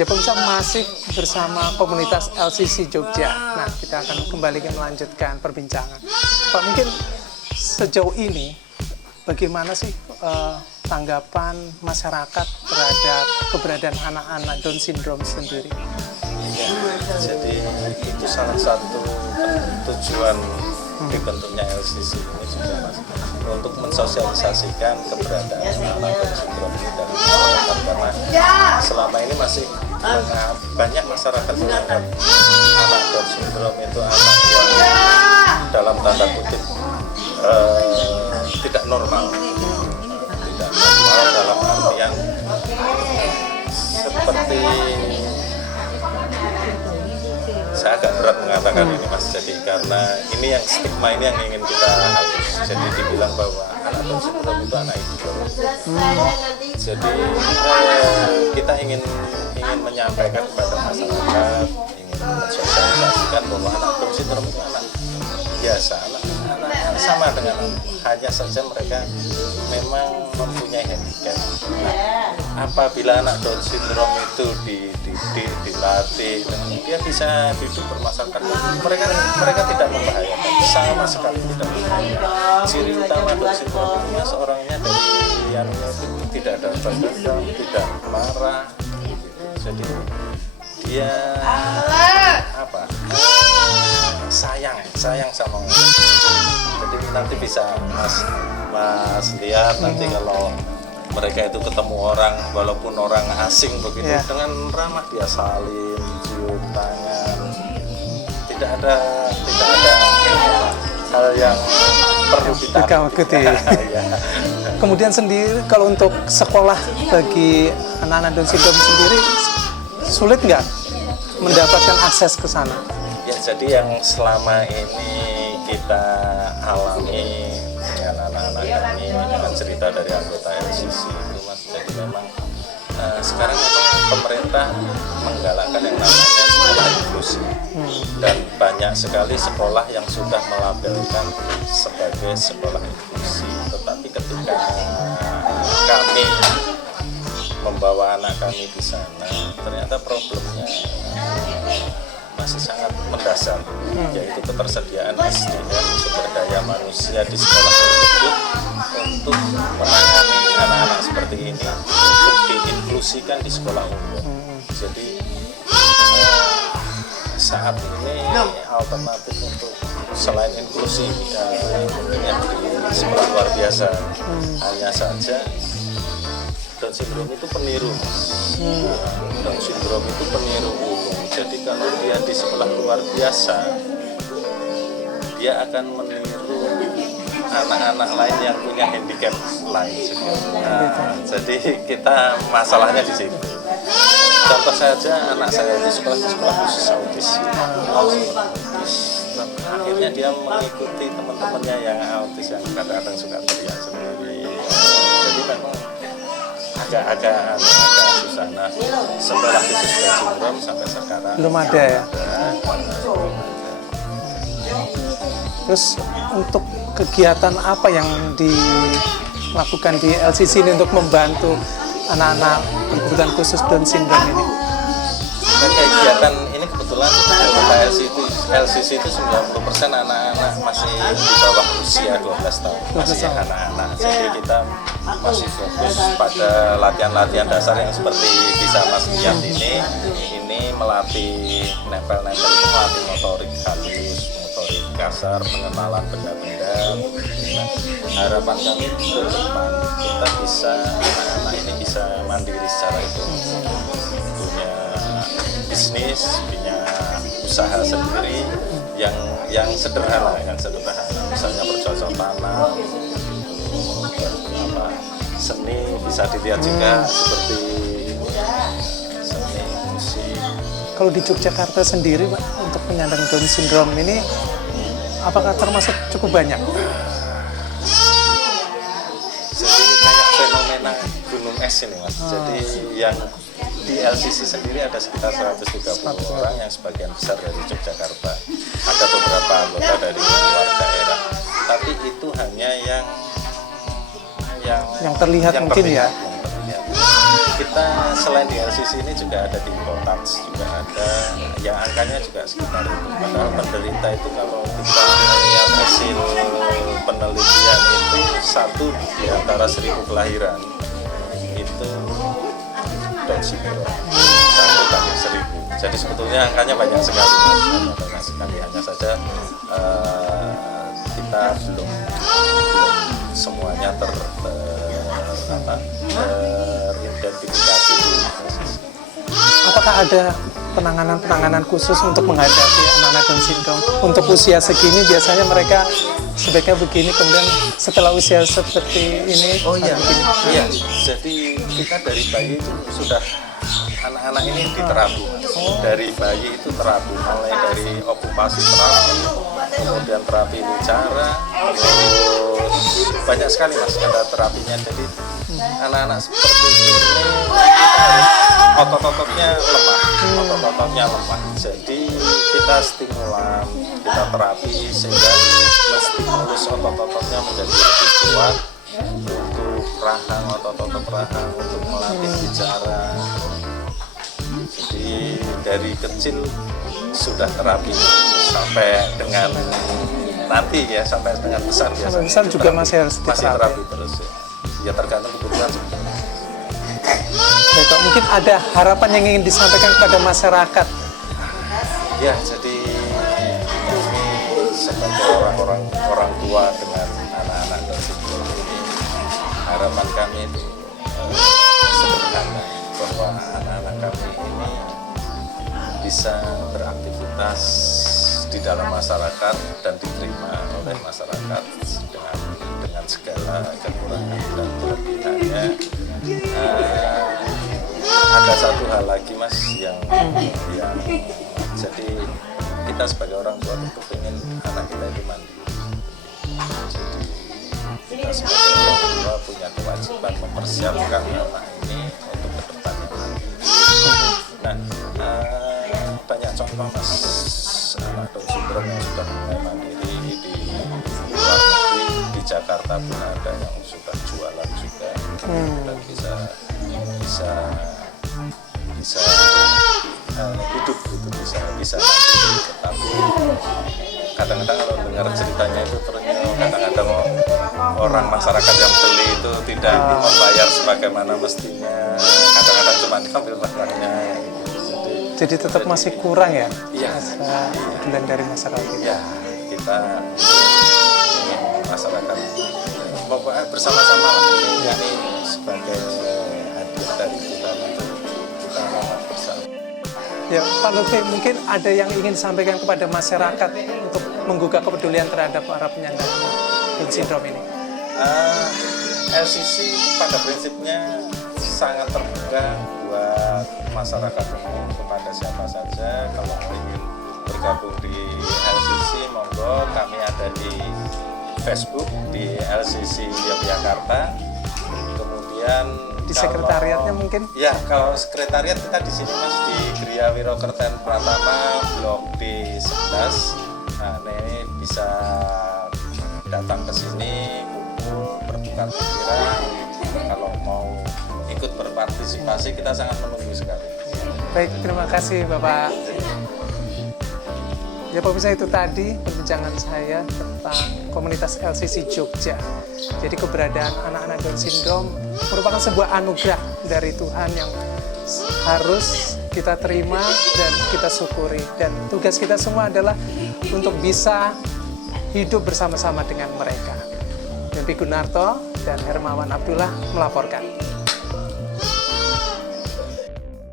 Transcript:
Ya pemirsa, masih bersama komunitas LCC Jogja. Nah, kita akan kembali melanjutkan perbincangan. Pak, mungkin sejauh ini bagaimana sih tanggapan masyarakat terhadap keberadaan anak-anak Down syndrome sendiri? Ya, jadi itu salah satu tujuan dibentuknya LCC ini juga Mas, untuk mensosialisasikan keberadaan anak Down syndrome ini dalam masyarakat, karena selama ini masih banyak masyarakat menganggap anak Down syndrome itu anak yang dalam tanda kutip tidak normal dalam artian seperti, saya agak berat mengatakan ini Mas, jadi karena ini yang stigma ini yang ingin kita hapus. Jadi dibilang bahwa anak Down syndrome itu anak idiot. Jadi kita ingin menyampaikan kepada masyarakat, ingin mensosialisasikan bahwa anak Down syndrome itu anak biasa, anak sama dengan hanya saja mereka memang mempunyai handicap. Nah, apabila anak Down syndrome itu dilatih, dia bisa hidup bermasyarakat. Mereka tidak membahayakan, sama sekali tidak membahayakan. Ciri utama Down syndrome itu seorangnya dari yang tidak ada dendam, tidak marah, jadi dia sayang sama orang. Jadi nanti bisa Mas lihat nanti kalau mereka itu ketemu orang, walaupun orang asing begitu, dengan ramah dia salim, cium tangan, tidak ada hal yang perlu ditakuti. Kemudian sendiri kalau untuk sekolah bagi anak-anak Down syndrome sendiri sulit nggak mendapatkan akses ke sana? Ya, jadi yang selama ini kita alami dengan anak-anak kami dengan cerita dari anggota LCC itu Mas, jadi memang sekarang memang pemerintah menggalakkan yang namanya sekolah inklusi, dan banyak sekali sekolah yang sudah melabelkan sebagai sekolah inklusi. Tetapi ketika kami membawa anak kami di sana, ternyata problemnya masih sangat mendasar, yaitu ketersediaan SDM, sumber daya manusia di sekolah tersebut untuk menangani anak-anak seperti ini, untuk diinklusikan di sekolah umum. Jadi saat ini alternatif untuk selain inklusi yang di sekolah luar biasa, hanya saja Down syndrome itu peniru. Down syndrome itu peniru ulung. Jadi kalau dia di sekolah luar biasa, dia akan meniru anak-anak lain yang punya handicap lain juga. Jadi kita masalahnya di situ. Contoh saja, anak saya itu sekolah di sekolah khusus autis. Akhirnya dia mengikuti teman-temannya yang autis yang kadang-kadang suka teriak sendiri. Jadi memang agak susah. Nah, sekolah khusus Down syndrome sampai sekarang belum ada ya. Terus untuk kegiatan apa yang dilakukan di LCC ini untuk membantu anak-anak berkebutuhan khusus Down syndrome ini? Dan kegiatan ini kebetulan anggota LCC itu 90% anak-anak masih di bawah usia 12 tahun, masih anak-anak. Jadi kita masih fokus pada latihan-latihan dasar yang seperti bisa Mas lihat ini melatih nempel-nempel, melatih motorik halus, motorik kasar, pengenalan benda-benda. Nah, harapan kami ke depan kita bisa, anak-anak ini bisa mandiri secara ekonomi, punya bisnis, punya usaha sendiri yang sederhana, misalnya bercocok tanam, seni bisa dilihat juga seperti seni musik. Kalau di Yogyakarta sendiri Pak, untuk penyandang Down syndrome ini apakah termasuk cukup banyak? Jadi kayak fenomena gunung es ini Mas. Jadi yang di LCC sendiri ada sekitar 130 orang yang sebagian besar dari Yogyakarta. Ada beberapa anggota dari luar daerah. Tapi itu hanya yang terlihat mungkin ya. kita selain di LCC ini juga ada di Touch, juga ada yang angkanya juga sekitar itu. Padahal penderita itu kalau kita lihat hasil penelitian itu 1 di antara 1000 kelahiran itu Down syndrome, 1/1000. Jadi sebetulnya angkanya banyak sekali, banyak sekali. Hanya saja kita belum semuanya teridentifikasi. Apakah ada penanganan khusus untuk menghadapi anak-anak Down syndrome? Untuk usia segini biasanya mereka sebaiknya begini, kemudian setelah usia seperti ini begini. Iya. Jadi kita dari bayi itu sudah anak-anak ini diterapi. Dari bayi itu terapi, mulai dari okupasi terapi, kemudian terapi bicara, terus banyak sekali Mas ada terapinya. Jadi anak-anak seperti ini otot-ototnya lemah, jadi kita stimulan, kita terapi sehingga menstimulus otot-ototnya menjadi lebih kuat untuk rahang, otot-otot rahang, untuk melatih bicara. Jadi dari kecil sudah terapi sampai dengan nanti ya, sampai dengan besar ya. Sampai besar juga masih harus terapi terus ya, tergantung kebutuhan sebetulnya. Baik, Pak, mungkin ada harapan yang ingin disampaikan kepada masyarakat. Ya, jadi kami sebagai orang tua dengan anak-anak Down syndrome ini, harapan kami itu sederhana, bahwa anak-anak kami ini bisa beraktivitas di dalam masyarakat dan diterima oleh masyarakat dengan segala kekurangan dan kelebihannya. Ada satu hal lagi Mas yang jadi kita sebagai orang tua tentu ingin anak kita itu mandiri. Jadi kita sebagai orang tua punya kewajiban mempersiapkan anak ini untuk kedepannya mandiri. Nah, banyak contoh Mas anak Down syndrome yang sudah mulai mandiri di luar negeri. Di Jakarta pun ada yang sudah jualan juga dan bisa hidup gitu, bisa tetapi kadang-kadang kalau dengar ceritanya itu ternyata kadang-kadang orang masyarakat yang beli itu tidak membayar sebagaimana mestinya, kadang-kadang cuma diambil barangnya gitu. Jadi tetap masih kurang ya, Iya. keadilan dari masyarakat kita. Ya, kita ingin masyarakat bersama-sama lah ini sebagai hadiah dari kita untuk kita rawat bersama. Ya, Pak Lutfi, mungkin ada yang ingin sampaikan kepada masyarakat untuk menggugah kepedulian terhadap para penyandang Down syndrome ini. LCC pada prinsipnya sangat terbuka buat masyarakat umum, kepada siapa saja. Kalau ingin bergabung di LCC, monggo, kami ada di Facebook di LCC Yogyakarta. Kemudian Di sekretariatnya mungkin? Ya, kalau sekretariat kita di sini Mas, di Gria Wirokerten Pratama, Blok D11. Nah, ini bisa datang ke sini, kumpul, bertukar pikiran. Kalau mau ikut berpartisipasi, kita sangat menunggu sekali. Baik, terima kasih Bapak. Ya pemirsa, itu tadi perbincangan saya tentang komunitas LCC Jogja. Jadi keberadaan anak-anak Down syndrome merupakan sebuah anugerah dari Tuhan yang harus kita terima dan kita syukuri. Dan tugas kita semua adalah untuk bisa hidup bersama-sama dengan mereka. Yempi Gunarto dan Hermawan Abdullah melaporkan.